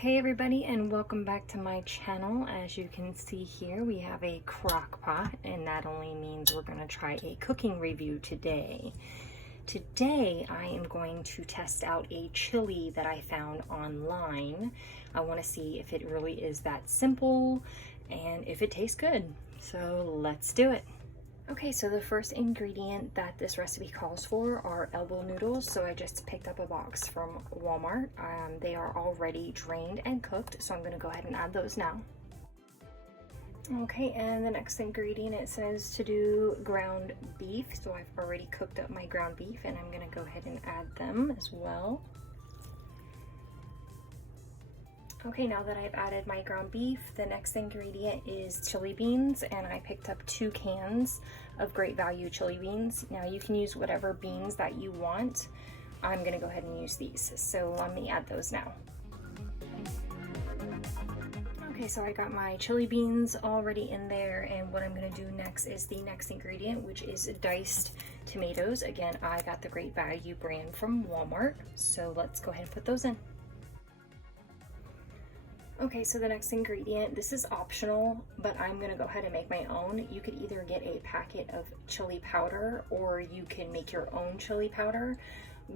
Hey everybody, and welcome back to my channel. As you can see here, we have a crock pot, and that only means we're going to try a cooking review today. Today I am going to test out a chili that I found online. I want to see if it really is that simple and if it tastes good. So let's do it. Okay, so the first ingredient that this recipe calls for are elbow noodles. So I just picked up a box from Walmart. They are already drained and cooked, so I'm going to go ahead and add those now. Okay, and the next ingredient, it says to do ground beef. So I've already cooked up my ground beef, and I'm going to go ahead and add them as well. Okay, now that I've added my ground beef, the next ingredient is chili beans, and I picked up 2 cans of great value chili beans. Now you can use whatever beans that you want. I'm gonna go ahead and use these, so let me add those now. Okay, so I got my chili beans already in there, and what I'm gonna do next is the next ingredient, which is diced tomatoes. Again, I got the great value brand from Walmart, so let's go ahead and put those in. Okay, so the next ingredient, this is optional, but I'm gonna go ahead and make my own. You could either get a packet of chili powder or you can make your own chili powder.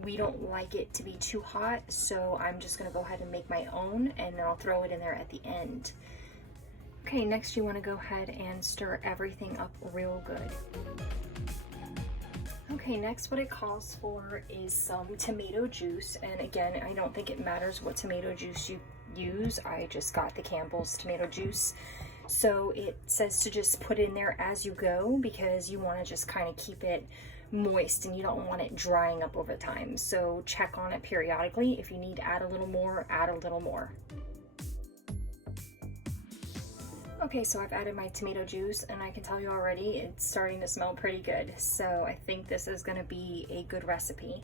We don't like it to be too hot, so I'm just gonna go ahead and make my own, and then I'll throw it in there at the end. Okay, next you wanna go ahead and stir everything up real good. Okay, next what it calls for is some tomato juice, and again, I don't think it matters what tomato juice you use. I just got the Campbell's tomato juice. So it says to just put it in there as you go, because you want to just kind of keep it moist and you don't want it drying up over time. So check on it periodically. If you need to add a little more, add a little more. Okay, so I've added my tomato juice, and I can tell you already it's starting to smell pretty good. So I think this is going to be a good recipe.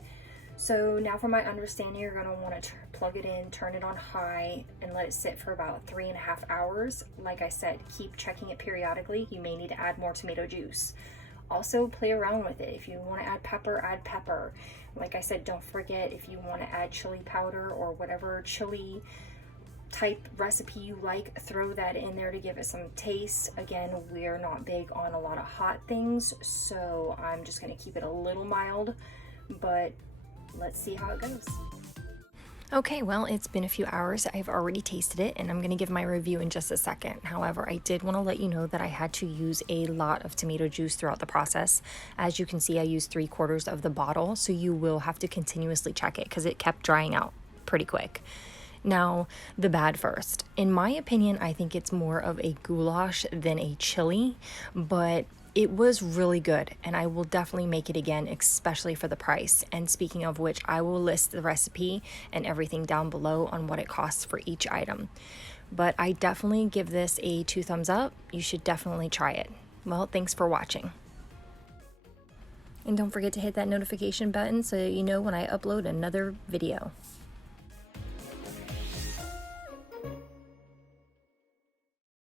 So now from my understanding, you're going to want to plug it in, turn it on high, and let it sit for about 3.5 hours. Like I said, keep checking it periodically. You may need to add more tomato juice. Also, play around with it. If you want to add pepper. Like I said, don't forget, if you want to add chili powder or whatever chili type recipe you like, throw that in there to give it some taste. Again, we're not big on a lot of hot things, so I'm just going to keep it a little mild, but let's see how it goes. Okay, well, it's been a few hours. I've already tasted it, and I'm going to give my review in just a second. However, I did want to let you know that I had to use a lot of tomato juice throughout the process. As you can see, I used 3/4 of the bottle, so you will have to continuously check it because it kept drying out pretty quick. Now, the bad first. In my opinion, I think it's more of a goulash than a chili, but it was really good, and I will definitely make it again, especially for the price. And speaking of which, I will list the recipe and everything down below on what it costs for each item. But I definitely give this a 2 thumbs up. You should definitely try it. Well, thanks for watching. And don't forget to hit that notification button so that you know when I upload another video.